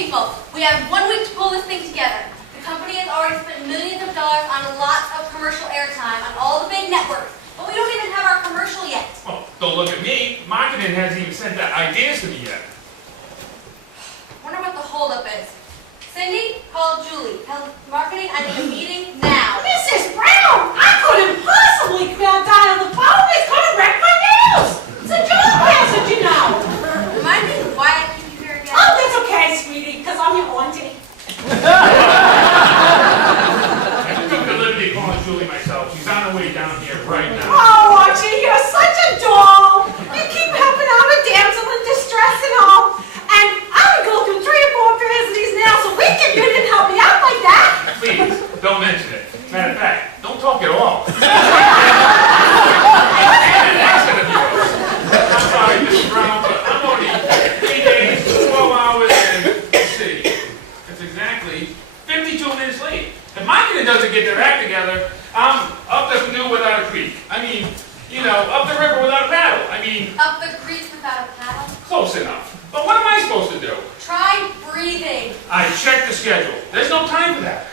people, we have 1 week to pull this thing together. The company has already spent millions of dollars on lots of commercial airtime on all the big networks, but we don't even have our commercial yet. Well, don't look at me. Marketing hasn't even sent that ideas to me yet. Wonder what the holdup is. Cindy, call Julie. Tell marketing I need a meeting now. Mrs. Brown, I couldn't possibly die on the phone. It's gonna wreck my nails. It's a job hazard, you know. Remind me why I keep you here again. Oh, that's okay, sweetie, because I'm your auntie. I took the liberty of calling Julie myself. She's on her way down here right now. Oh, Archie, you're such a doll. You keep helping out a damsel in distress and all. And I would go through 3 or 4 pairs of these nails a week if you didn't help me out like that. Please, don't mention it. Matter of fact, don't talk at all. I'm sorry, Mr. Brown, but I'm only 3 days, 12 hours, and let's see. It's exactly 52 minutes late. If marketing doesn't get their act together, I'm up the canoe without a creek. I mean, you know, up the river without a paddle. I mean, Up the creek without a paddle? close enough. But what am I supposed to do? Try breathing. I checked the schedule. There's no time for that.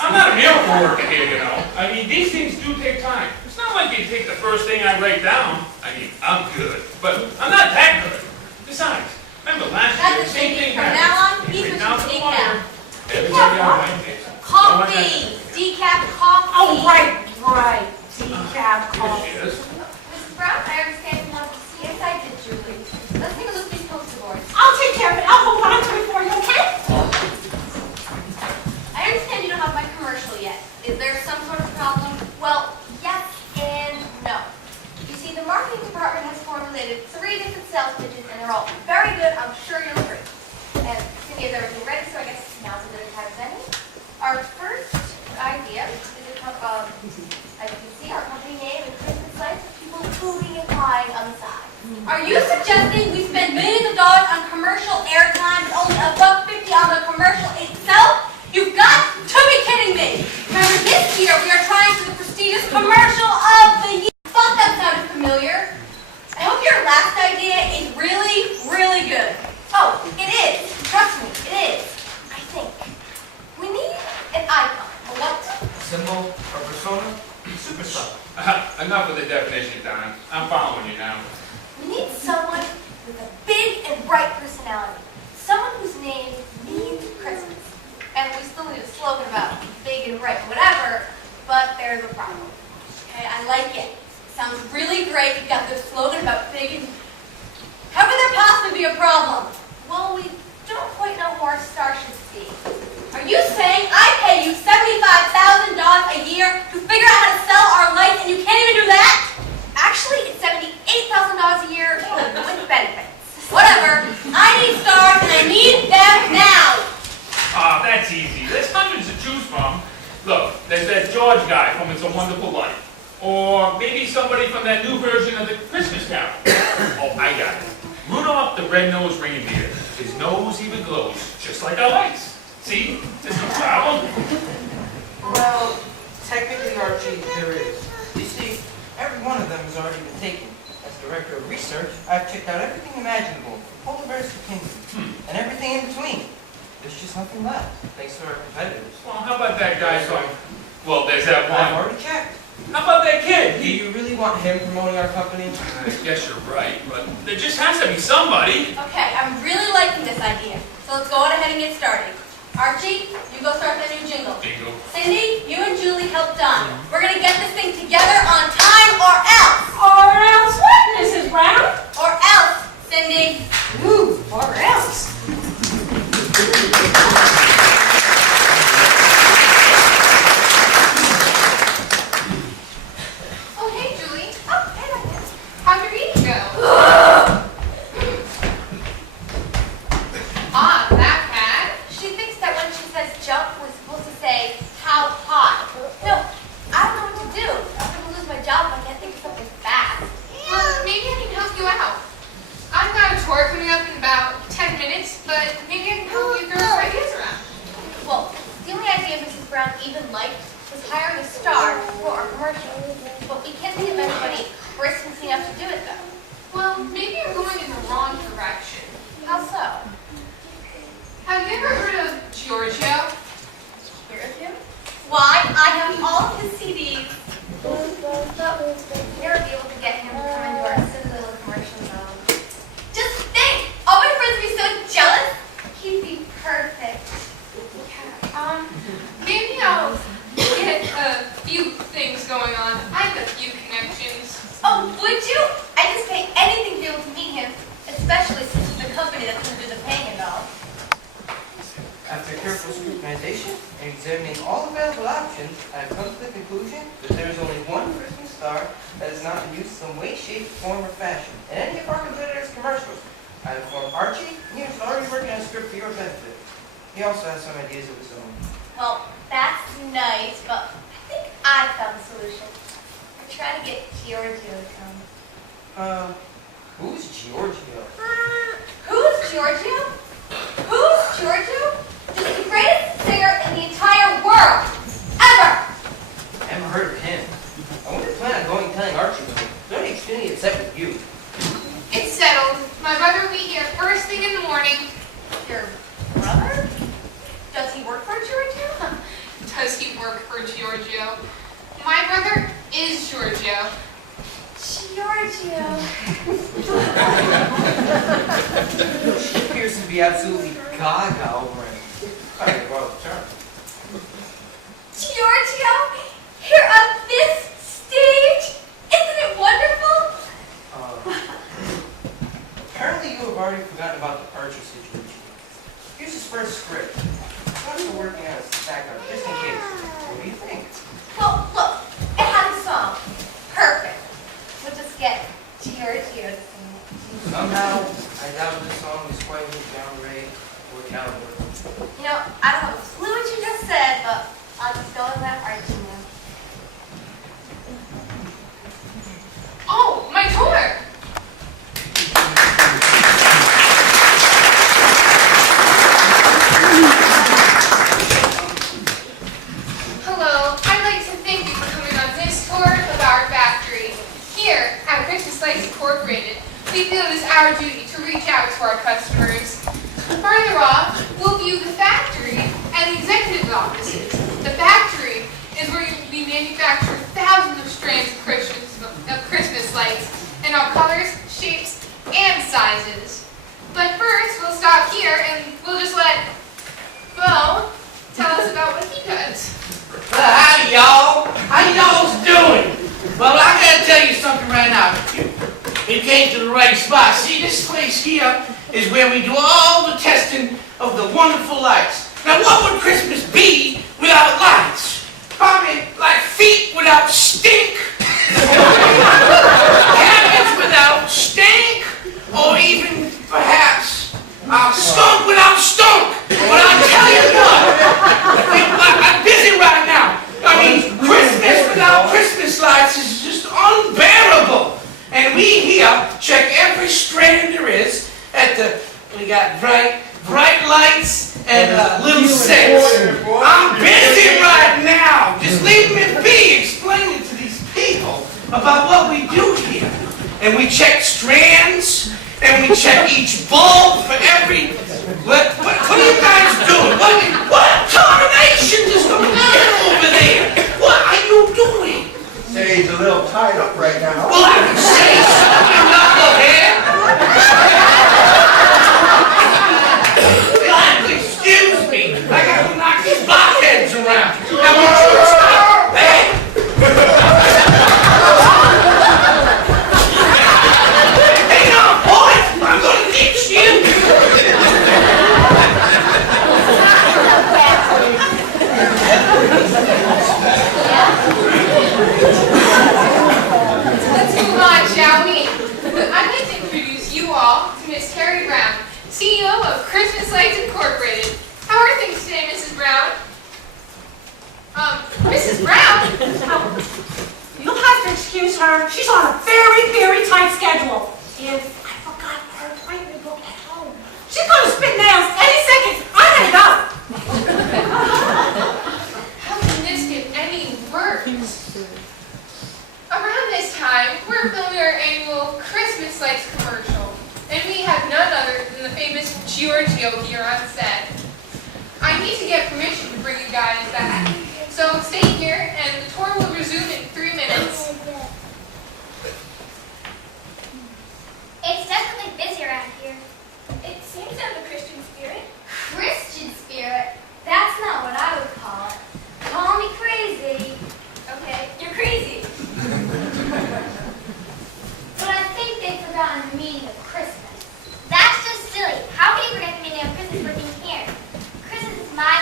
I'm not a miracle worker here, you know. I mean, these things do take time. It's not like you take the first thing I write down. I mean, I'm good, but I'm not that good. Besides, remember last year, That's the same it, thing from happened. now on, You he's write what down you the take wire. now. Everybody on my case. Coffee. Decaf coffee. Oh, right. Decaf Here coffee. she is. Mrs. Brown, I understand you want to see. Yes, I did, Julie. Let's take a look at these poster boards. I'll take care of it. I'll hold on to it for you, okay? I understand you don't have my commercial yet. Is there some sort of problem? Well, yes and no. You see, the marketing department has formulated 3 different sales pitches, and they're all very good. I'm sure you'll agree. And Cindy has everything ready, so I guess now's as good a time as any. Our first idea is as you can see, our company name and Christmas lights with people tooting and flying on the side. Are you suggesting we spend millions of dollars on commercial airtime and only $1.50 on the commercial itself? You've got to be kidding me! Remember, this year we are trying for the prestigious commercial of the year. I thought that sounded familiar. I hope your last idea is really, really good. Oh, it is. Trust me, it is. I think. We need an icon. A what? Symbol or persona? Superstar. Enough of the definition, Don. I'm following you now. We need someone with a big and bright personality. Someone whose name means Christmas. And we still need a slogan about big and bright and whatever, but there's a problem. Okay, I like it. Sounds really great. You've got this slogan about big and... How could there possibly be a problem? Well, we don't quite know who our star should be. Are you saying I pay you $75,000 a year to figure out how to sell our lights and you can't even do that? Actually, it's $78,000 a year with benefits. Whatever. I need stars and I need them now. That's easy. There's hundreds to choose from. Look, there's that George guy from It's a Wonderful Life. Or maybe somebody from that new version of the Christmas Carol. Oh, I got it. Rudolph the Red-Nosed Reindeer. His nose even glows, just like our lights. See? There's no problem. Well, technically, Archie, there is. You see, every one of them has already been taken. As director of research, I've checked out everything imaginable, from polar bears to penguins, and everything in between. There's just nothing left, thanks to our competitors. Well, how about that guy from... Well, there's that I've one. already checked. How about that kid? Do you really want him promoting our company? I guess you're right, but there just has to be somebody. Okay, I'm really liking this idea. So let's go on ahead and get started. Archie, you go start the new jingle. Bingo. Cindy, you and Julie help Don. We're going to get this thing together on time or else. Or else what, Mrs. Brown? Or else, Cindy. Ooh, or else. Oh, hey, Julie. Oh, hey, Megan. How'd your meeting go? That bad? She thinks that when she says jump, we're supposed to say how high. No, I don't know what to do. I'm going to lose my job if I can't think of something fast. Well, maybe I can help you out. I've got a tour coming up in about 10 minutes, careful scrutinization and examining all available options, I have come to the conclusion that there is only one Christmas star that has not been used in some way, shape, form, or fashion in any of our competitors' commercials. I informed Archie, and he was already working on a script for your benefit. He also has some ideas of his own. Well, that's nice, but I think I found the solution. We're trying to get Giorgio to come. Who's Giorgio? Who's Giorgio? Who's Giorgio? Just the greatest singer in the entire world. Ever! Never heard of him. I wouldn't plan on going and telling Archie though. Don't extremely upset with you. It's settled. My brother will be here first thing in the morning. Your brother? Does he work for Giorgio? Does he work for Giorgio? My brother is Giorgio. Giorgio. She appears to be absolutely gaga over him. I can borrow the term. Giorgio? Here on this stage? Isn't it wonderful? Apparently you have already forgotten about the Archer situation. Here's his first script. I'm also working on a backup, just in case. What do you think? Well, look, it has a song. Perfect. We'll just get Giorgio to sing it. Somehow, I doubt this song is quite his genre or caliber. You know, I don't have a clue what you just said, but I'll just go and let Archie know. Oh, my tour! Hello, I'd like to thank you for coming on this tour of our factory. Here at Christmas Lights Incorporated, we feel it is our duty to reach out to our customers. Further off, we'll view the factory and the executive offices. The factory is where we manufacture thousands of strands of Christmas lights in all colors, shapes, and sizes. But first, we'll stop here and we'll just let Bo tell us about what he does. Well, howdy, y'all. How y'all's doing? Well, I gotta tell you something right now. You came to the right spot. See, this place here is where we do all the testing of the wonderful lights. Now, what would Christmas be without lights? Probably like feet without stink, cabins without stink, or even perhaps skunk without stunk. But I'll tell you what, I'm busy right now. I mean, Christmas without Christmas lights is just unbearable. And we here check every strand there is at we got bright lights and little sets. I'm busy right now. Just leave me be explaining to these people about what we do here. And we check strands, and we check each bulb for every... What are you guys doing? What tarnation is going on over there? What are you doing? Say he's a little tied up right now. Well, I can say something, knucklehead. Excuse me. I got to knock these blockheads around. Now, won't you stop? Hey! Hang on, boy. I'm going to get you. Let's move on, shall we? I'd like to introduce you all to Miss Carrie Brown, CEO of Christmas Lights Incorporated. How are things today, Mrs. Brown? Mrs. Brown? You'll have to excuse her. She's on a very, very tight schedule. And I forgot her appointment book at home. She's going to spit nails any second. I gotta go. How can this get any worse? Around this time, we're filming our annual Christmas Lights commercial, and we have none other than the famous Giorgio here on set. I need to get permission to bring you guys back, so stay here, and the tour will resume in 3 minutes. It's definitely busy around here. It seems to have a Christian spirit. Christian spirit? That's not what I would call it. Call me crazy. Okay, you're crazy. But I think they've forgotten the meaning of Christmas. That's just silly. How can you forget the meaning of Christmas working here? Christmas is my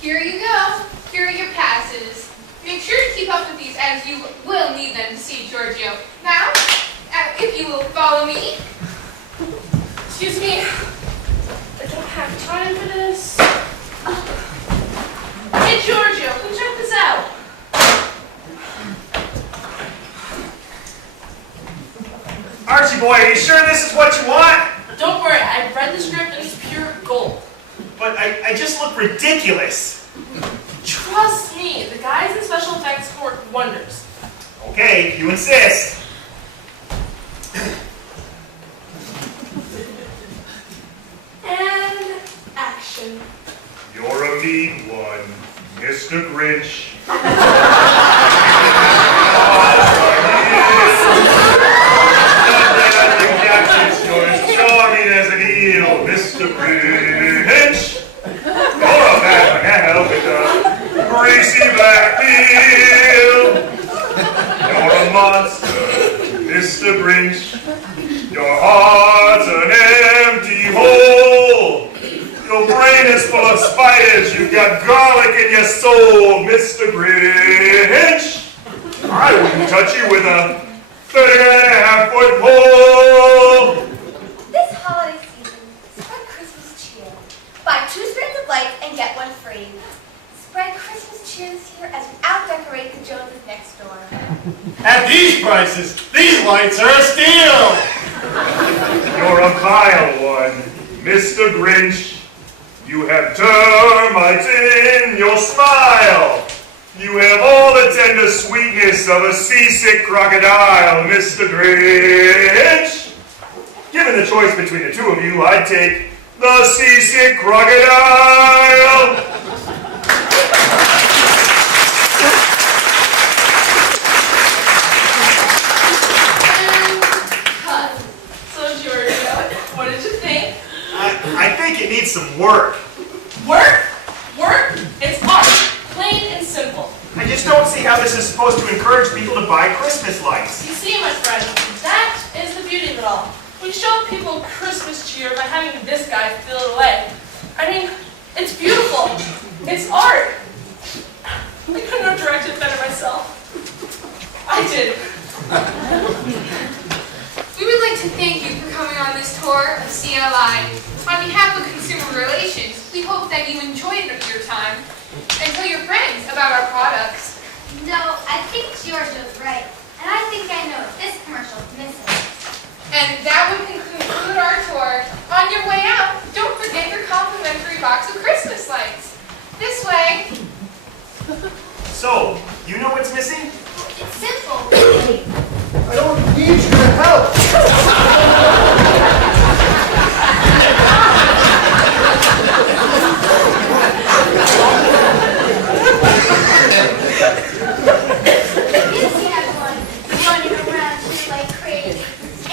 Here you go. Here are your passes. Make sure to keep up with these as you will need them to see Giorgio. Now, if you will follow me. Excuse me. I don't have time for this. Hey, Giorgio, come check this out. Archie boy, are you sure this is what you want? Don't worry, I've read the script and it's pure gold. But I just look ridiculous. Trust me, the guys in special effects work wonders. Okay, if you insist. And action. You're a mean one, Mr. Grinch. You're as charming as an eel, Mr. Grinch. You're a bad man with a greasy black heel. You're a monster, Mr. Grinch. Your heart's an empty hole. Your brain is full of spiders. You've got garlic in your soul, Mr. Grinch. I wouldn't touch you with a 30-and-a-half-foot pole. This holiday season, spread Christmas cheer. Buy 2 strands of lights and get 1 free. Spread Christmas cheer this year as we out-decorate the Joneses next door. At these prices, these lights are a steal! You're a vile one, Mr. Grinch. You have termites in your smile. You have all the tender sweetness of a seasick crocodile, Mr. Grinch. Given the choice between the 2 of you, I'd take the seasick crocodile. And cut. So, Giorgio, what did you think? I think it needs some work. Work? Work? It's art. Plain and simple. I just don't see how this is supposed to encourage people to buy Christmas lights. You see, my friend, that is the beauty of it all. We show people Christmas cheer by having this guy fill it away. I mean, it's beautiful. It's art. I couldn't have directed it better myself. I did. We would like to thank you for coming on this tour of CLI. On behalf of Consumer Relations, we hope that you enjoyed your time and tell your friends about our products. No, I think Giorgio's right. And I think I know what this commercial's missing. And that would conclude our tour. On your way out, don't forget your complimentary box of Christmas lights. This way. So, you know what's missing? It's simple. I don't need your help. You see everyone running around just like crazy,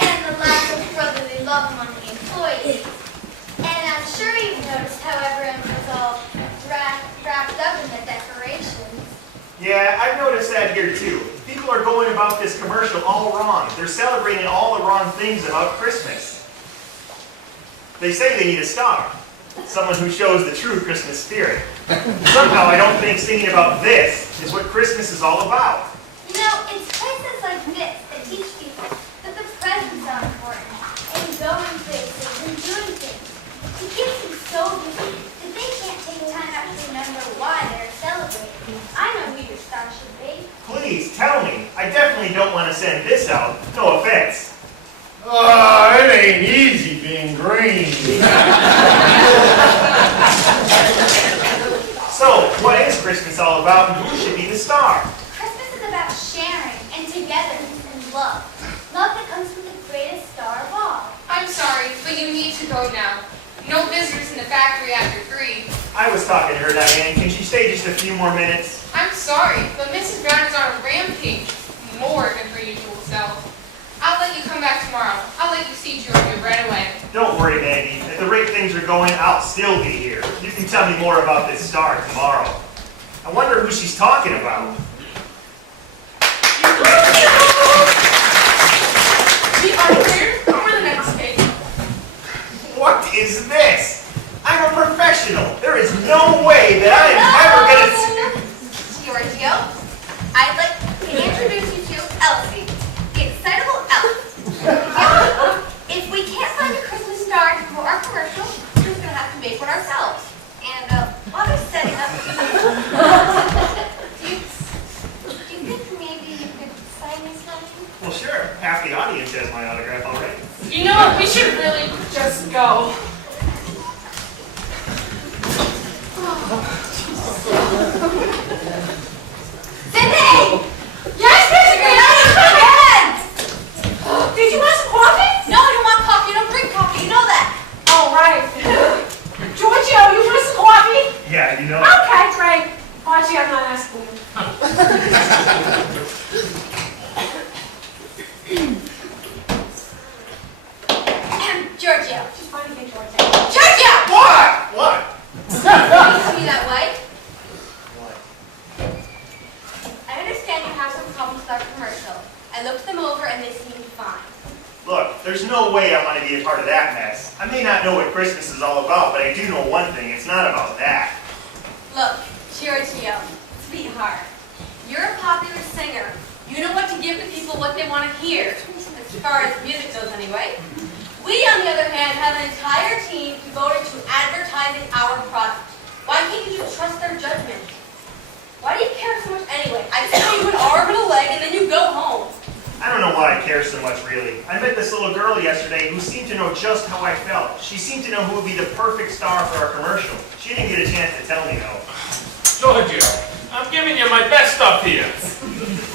and the lack of brotherly love among the employees. And I'm sure you've noticed how everyone was all wrapped up in the decorations. Yeah, I've noticed that here too. People are going about this commercial all wrong. They're celebrating all the wrong things about Christmas. They say they need a star. Someone who shows the true Christmas spirit. Somehow I don't think singing about this is what Christmas is all about. You know, it's places like this that teach people that the presents are important, and going places and doing things. It keeps them so busy that they can't take time out to remember why they're celebrating. I know who your star should be. Please, tell me. I definitely don't want to send this out. No offense. It ain't easy being green. So, what is Christmas all about and who should be the star? Christmas is about sharing and togetherness and love. Love that comes from the greatest star of all. I'm sorry, but you need to go now. No visitors in the factory after 3. I was talking to her, Diane. Can she stay just a few more minutes? I'm sorry, but Mrs. Brown is on a rampage. More than her usual self. I'll let you come back tomorrow. I'll let you see Giorgio right away. Don't worry, Maggie. At the rate things are going, I'll still be here. You can tell me more about this star tomorrow. I wonder who she's talking about. We are cleared for the next page. What is this? I'm a professional. There is no way that I am know what? We should really just go. Cindy! Yes, Miss Did you want some coffee? No, I don't want coffee. You don't drink coffee. You know that. Oh, right. Giorgio, you want some coffee? Yeah, you know. Okay, great. Archie, I'm not asking you. Giorgio. Just find me Giorgio. Giorgio! What? Please be that way. I understand you have some problems with our commercial. I looked them over and they seem fine. Look, there's no way I want to be a part of that mess. I may not know what Christmas is all about, but I do know one thing. It's not about that. Look, Giorgio, sweetheart, you're a popular singer. You know what to give the people what they want to hear, as far as music goes anyway. We, on the other hand, have an entire team devoted to advertising our product. Why can't you just trust their judgment? Why do you care so much anyway? I just give you an arm and a leg and then you go home. I don't know why I care so much, really. I met this little girl yesterday who seemed to know just how I felt. She seemed to know who would be the perfect star for our commercial. She didn't get a chance to tell me, though. Giorgio, I'm giving you my best stuff here.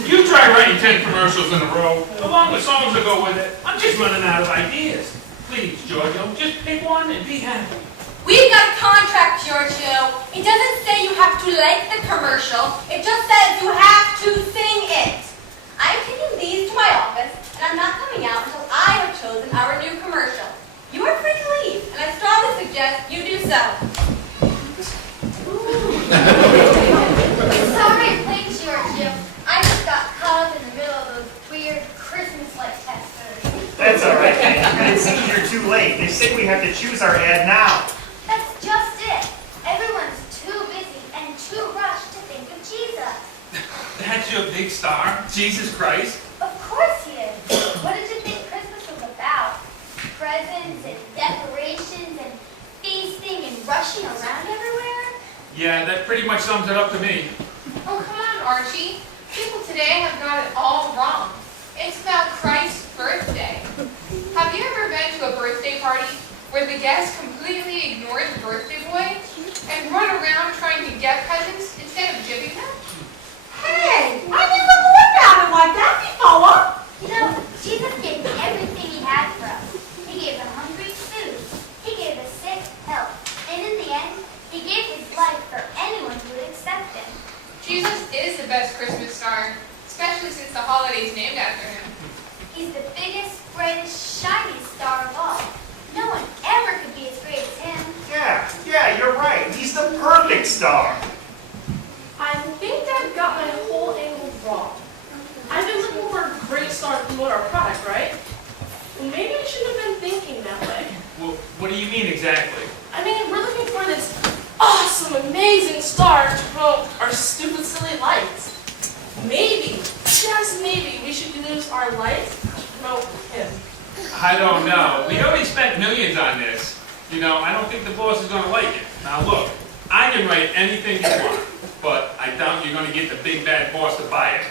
You try writing 10 commercials in a row, along with songs that go with it. I'm just running out of ideas. Please, Giorgio, just pick one and be happy. We've got a contract, Giorgio. It doesn't say you have to like the commercial. It just says you have to sing it. I'm taking these to my office, and I'm not coming out until I have chosen our new commercial. You are free to leave, and I strongly suggest you do so. Sorry, late, Giorgio. I just got caught up in the middle of those weird Christmas light testers. That's all right, man. And it seems you're too late. They say we have to choose our ad now. That's just it. Everyone's too busy and too rushed to think of Jesus. That's your big star, Jesus Christ? Of course he is. What did you think Christmas was about? Presents and decorations and feasting and rushing around everywhere? Yeah, that pretty much sums it up to me. Oh, come on, Archie. People today have got it all wrong. It's about Christ's birthday. Have you ever been to a birthday party where the guests completely ignore the birthday boy and run around trying to get presents instead of giving them? Hey, I never thought about it like that before. You know, Jesus gave everything he had for us. He gave the hungry food. He gave the sick help. And in the end, he gave his life for anyone who would accept him. Jesus is the best Christmas star, especially since the holiday is named after him. He's the biggest, brightest, shiniest star of all. No one ever could be as great as him. Yeah, you're right. He's the perfect star. I think I've got my whole angle wrong. I've been looking for a great star to promote our product, right? Well, maybe I shouldn't have been thinking that way. Well, what do you mean exactly? I mean, we're looking for this awesome, amazing star to promote our stupid, silly lights. Maybe, just maybe, we should use our lights to promote him. I don't know. We already spent millions on this. You know, I don't think the boss is going to like it. Now look, I can write anything you want, but I doubt you're going to get the big bad boss to buy it.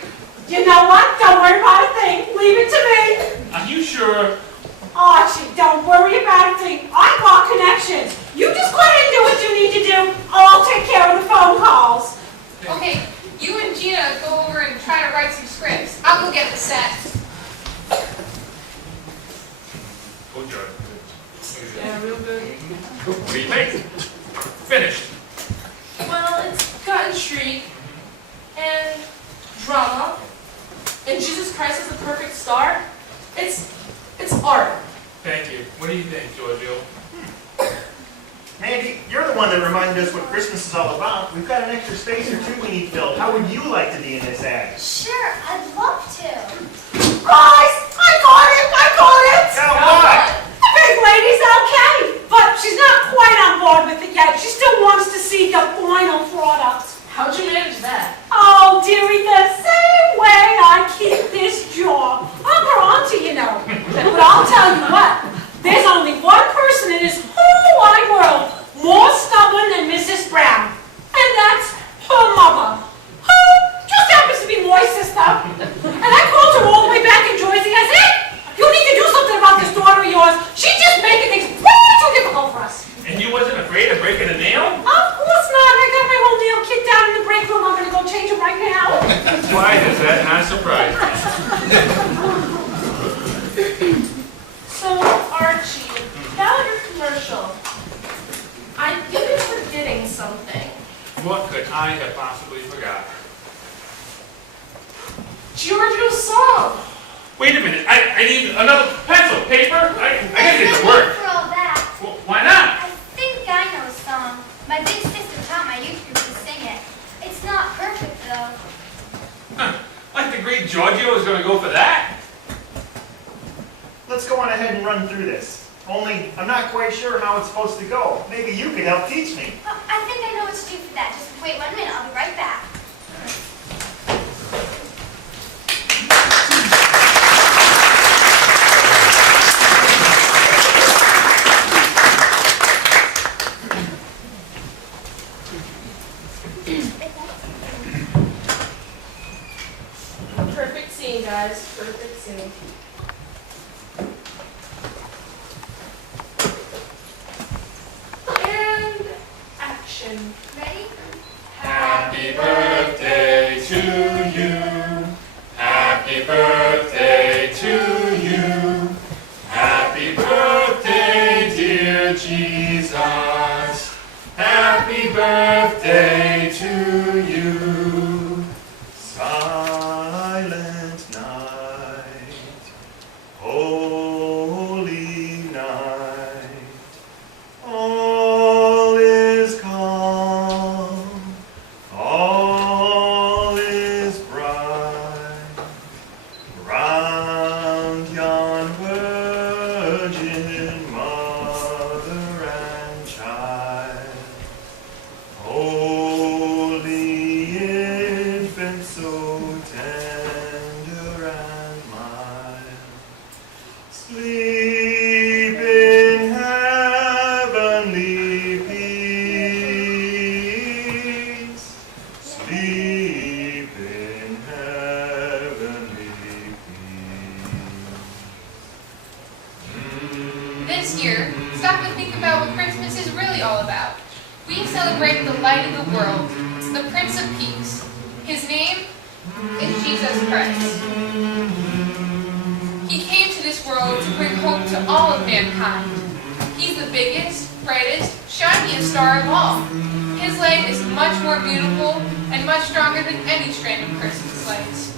You know what? Don't worry about a thing. Leave it to me. Are you sure? Archie, don't worry about a thing. I've got connections. You just go ahead and do what you need to do. I'll take care of the phone calls. Okay, you and Gina go over and try to write some scripts. I'll go get the set. Oh, George. Yeah, real good. What do you think? Finished. Well, it's got intrigue and drama, and Jesus Christ is the perfect star. It's art. Thank you. What do you think, Giorgio? Mandy, you're the one that reminded us what Christmas is all about. We've got an extra space or two we need filled. How would you like to be in this ad? Sure, I'd love to. Guys, I got it! Now what? The big lady's okay, but she's not quite on board with it yet. She still wants to see the final product. How'd you manage that? Oh, dearie, the same way I keep this job. I'm her auntie, you know. But I'll tell you what, there's only one person in this whole wide world more stubborn than Mrs. Brown, and that's her mother, who just happens to be my sister. And I called her all the way back in Jersey. I said, hey, you need to do something about this daughter of yours. What could I have possibly forgot? Giorgio's song. Wait a minute, I need another pencil, paper. I gotta get to no work. need for all that. Well, why not? I think I know a song. My big sister taught my youth group to sing it. It's not perfect though. Huh, like the great Giorgio is gonna go for that? Let's go on ahead and run through this. Only, I'm not quite sure how it's supposed to go. Maybe you could help teach me. Oh, I think I know what to do for that. Just wait 1 minute. I'll be right back. Perfect scene, guys. Perfect scene. And action. Ready? Happy birthday to you. Happy birthday to you. Happy birthday, dear Jesus. Happy birthday to you. Silent night, holy night, all is calm, all is bright, round yon virgin mother and child. Holy infant, so tender and mild, sleep in heavenly peace, sleep in heavenly peace. This year, stop and think about what Christmas is really all about. We celebrate the light of the world, the Prince of Peace. His name is Jesus Christ. He came to this world to bring hope to all of mankind. He's the biggest, brightest, shiniest star of all. His light is much more beautiful and much stronger than any strand of Christmas lights.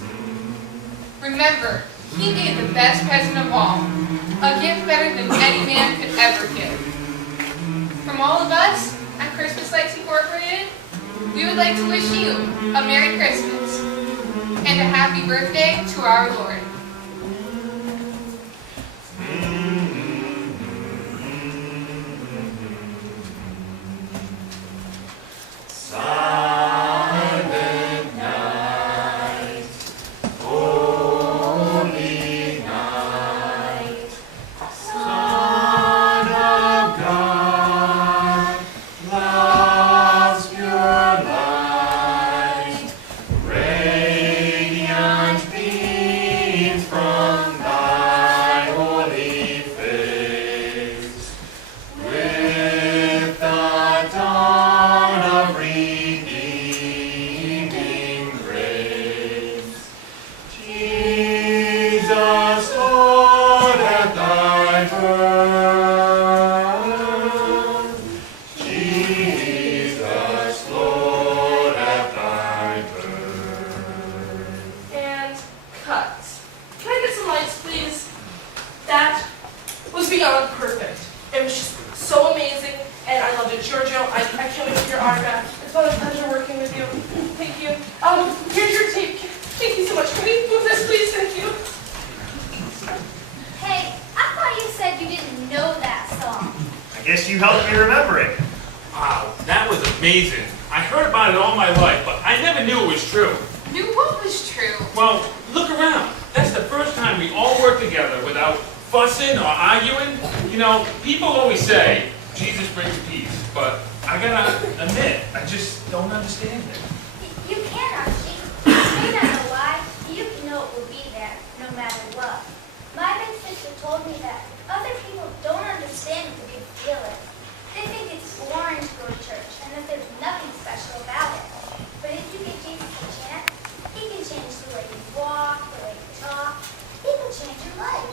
Remember, he gave the best present of all, a gift better than any man could ever give. From all of us at Christmas Lights Incorporated, we would like to wish you a Merry Christmas and a Happy Birthday to our Lord. Silent night, holy night, Son of God, love's pure light, radiant beams from thy holy face, with the dawn of redeeming grace. Jesus, Lord, at thy birth. Jesus, Lord, at thy birth. And cut. Can I get some lights, please? That was beyond perfect. It was just so amazing, and I loved it. Giorgio, I can't wait for your autograph. It's been a pleasure working with you. Thank you. Here's your tape. Thank you so much. Can we move this, please? Thank you. Hey, I thought you said you didn't know that song. I guess you helped me remember it. Wow, that was amazing. I heard about it all my life, but I never knew it was true. Knew what was true. Well, look around. That's the first time we all work together without fussing or arguing. You know, people always say, Jesus brings peace, but I gotta admit, I just don't understand it. You can, Archie. You may not know why, but you know it will be there no matter what. My big sister told me that other people don't understand what the big deal is. They think it's boring to go to church and that there's nothing special about it. But if you give Jesus a chance, he can change the way you walk, the way you talk. He can change your life.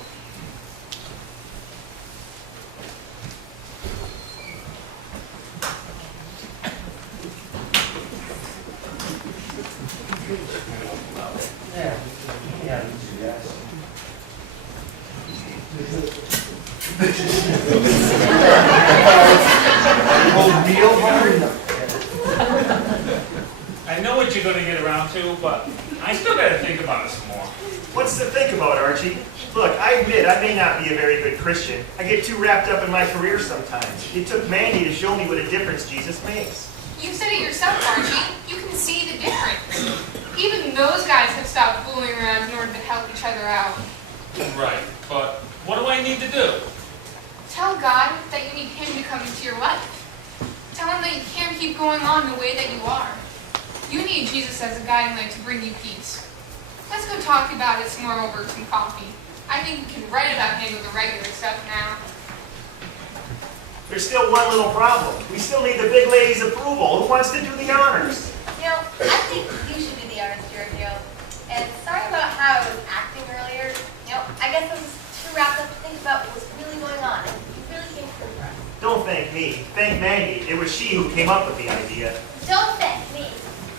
I know what you're gonna get around to, but I still gotta think about it some more. What's to think about, Archie? Look, I admit I may not be a very good Christian. I get too wrapped up in my career sometimes. It took Mandy to show me what a difference Jesus makes. You said it yourself, Archie. You can see the difference. Even those guys have stopped fooling around in order to help each other out. Right, but what do I need to do? Tell God that you need Him to come into your life. Tell Him that you can't keep going on the way that you are. You need Jesus as a guiding light to bring you peace. Let's go talk about it some more over some coffee. I think we can write about Him with the regular stuff now. There's still one little problem. We still need the big lady's approval. Who wants to do the honors? You know, I think you should do the honors, Giorgio. And sorry about how I was acting earlier. You know, I guess I was too wrapped up to think about what was really going on, and you really came through for us. Don't thank me. Thank Mandy. It was she who came up with the idea. Don't thank me.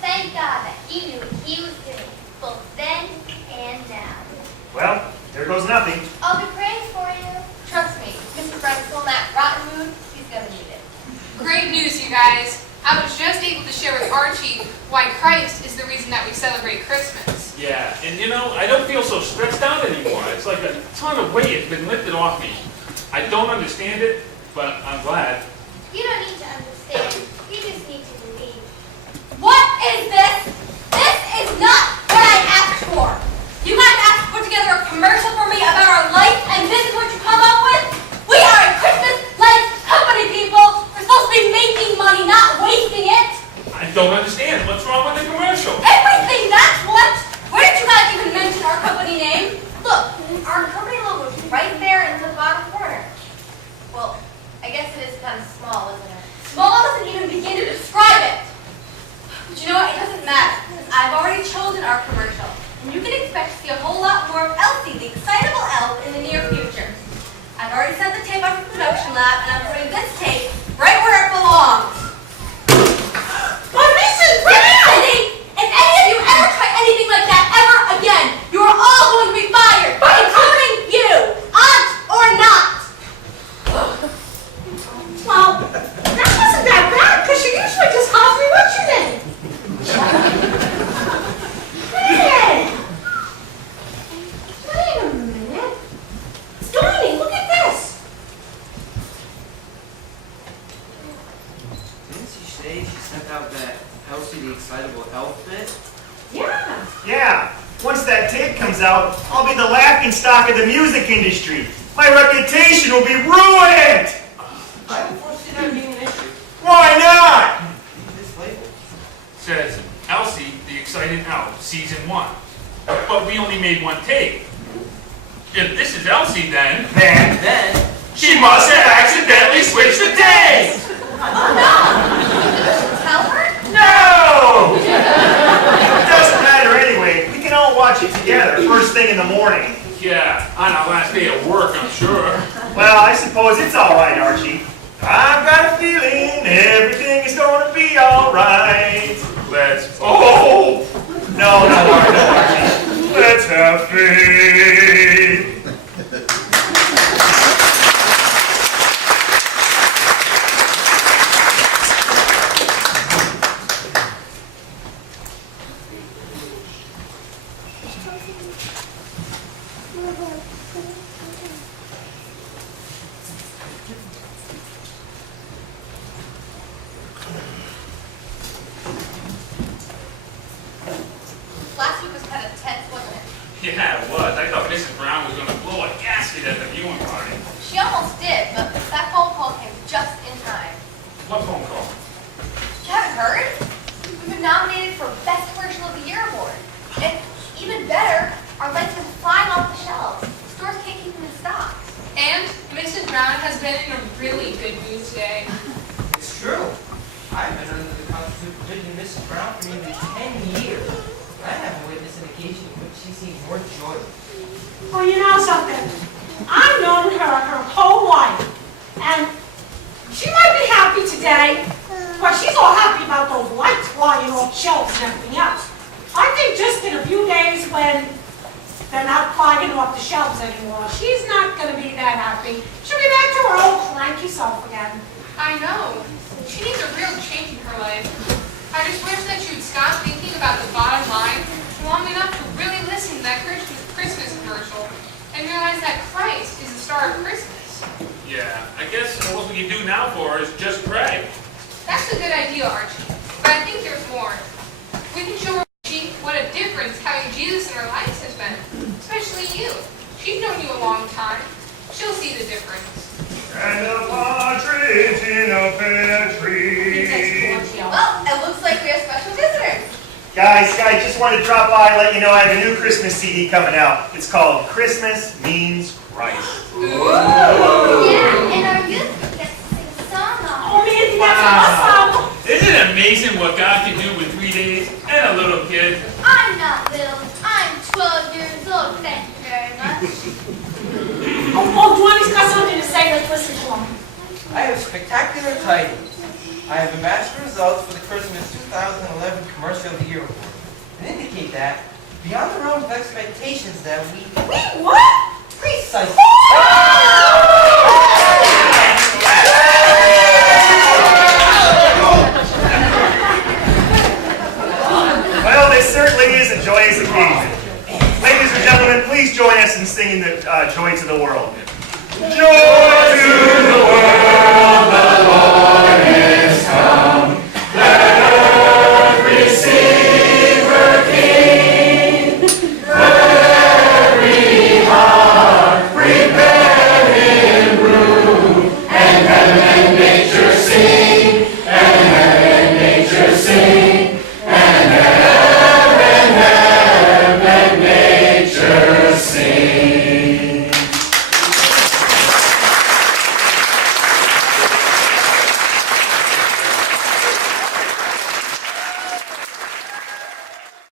Thank God that He knew what He was doing, both then and now. Well, there goes nothing. I'll be praying for you. Trust me, Mrs. Brown's still in that rotten mood. He's gonna need it. Great news, you guys. I was just able to share with Archie why Christ is the reason that we celebrate Christmas. Yeah, and you know, I don't feel so stressed out anymore. It's like a ton of weight has been lifted off me. I don't understand it, but I'm glad. You don't need to understand. You just need to believe. What is this? This is not what I asked for. You guys asked to put together a commercial for me about our life, and this is what you come up with? We are a Christmas-led company, people. We're supposed to be making money, not wasting it. I don't understand. What's wrong with the commercial? Everything, that's what. Where did you guys even mention our company name? Look, our company logo is right there in the bottom corner. Well, I guess it is kind of small, isn't it? Small doesn't even begin to describe it. But you know what? It doesn't matter, because I've already chosen our commercial. And you can expect to see a whole lot more of Elsie, the excitable elf, in the near future. I've already sent the tape out to the production lab, and I'm putting this tape right where it belongs. My Mason, Cindy, if any of you ever try anything like that ever again, you are all going to be fired, including you, aunt or not. well, that wasn't that bad, because she usually just calls me what's your name? Hey! Wait a minute. Donnie, look at this. Didn't she say she sent out that Elsie the Excitable Elf bit? Yeah. Yeah. Once that tape comes out, I'll be the laughing stock of the music industry. My reputation will be ruined! I don't foresee that being an issue. Why not? This label. Says Elsie, the Exciting Elf, Season 1. But we only made one tape. If this is Elsie, then Then, she must have accidentally switched the tape! Tell her? No! It doesn't matter anyway. We can all watch it together first thing in the morning. Yeah, on our last day of work, I'm sure. Well, I suppose it's all right, Archie. I've got a feeling everything is going to be all right. Let's. Oh! No, Archie. Let's have faith. Last week was kind of tense, wasn't it? Yeah, it was. I thought Mrs. Brown was going to blow a gasket at the viewing party. She almost did, but that phone call came just in time. What phone call? You haven't heard? We've been nominated for Best Commercial of the Year award. And even better, our lights have been flying off the shelves. Stores can't keep them in stock. And Mrs. Brown has been in a really good mood today. it's true. I've been under the constant supervision of Mrs. Brown for nearly 10 years. I haven't witnessed an occasion in which she seemed more joyous. Well, you know something? I've known her whole life. And she might be happy today, but she's all happy about those lights flying off shelves and everything else. I think just in a few days when they're not flying off the shelves anymore, she's not going to be that happy. She'll be back to her old cranky self again. I know. She needs a real change in her life. I just wish that she would stop thinking about the bottom line long enough to really listen to that Christmas commercial and realize that Christ is the star of Christmas. Yeah, I guess what we can do now for her is just pray. That's a good idea, Archie. But I think there's more. We can show Archie what a difference having Jesus in our lives has been. Especially you. She's known you a long time. She'll see the difference. And a partridge in a pear tree. Well, it looks like we have special visitors. Guys, just wanted to drop by and let you know I have a new Christmas CD coming out. It's called Christmas Means Christ. Yeah, and our youth gets to sing a song on Oh, Mandy, that's awesome! Isn't it amazing what God can do with 3 days and a little kid? I'm not little. I'm 12 years old. Thank you very much. Duane's got something to say. Let's listen to him. I have spectacular tidings. I have amassed results for the Christmas 2011 Commercial of the Year Award and indicate that, beyond the realm of expectations, that we... Wait, what? Precisely. Well, this certainly is a joyous occasion. Ladies and gentlemen, please join us in singing the Joy to the World. Joy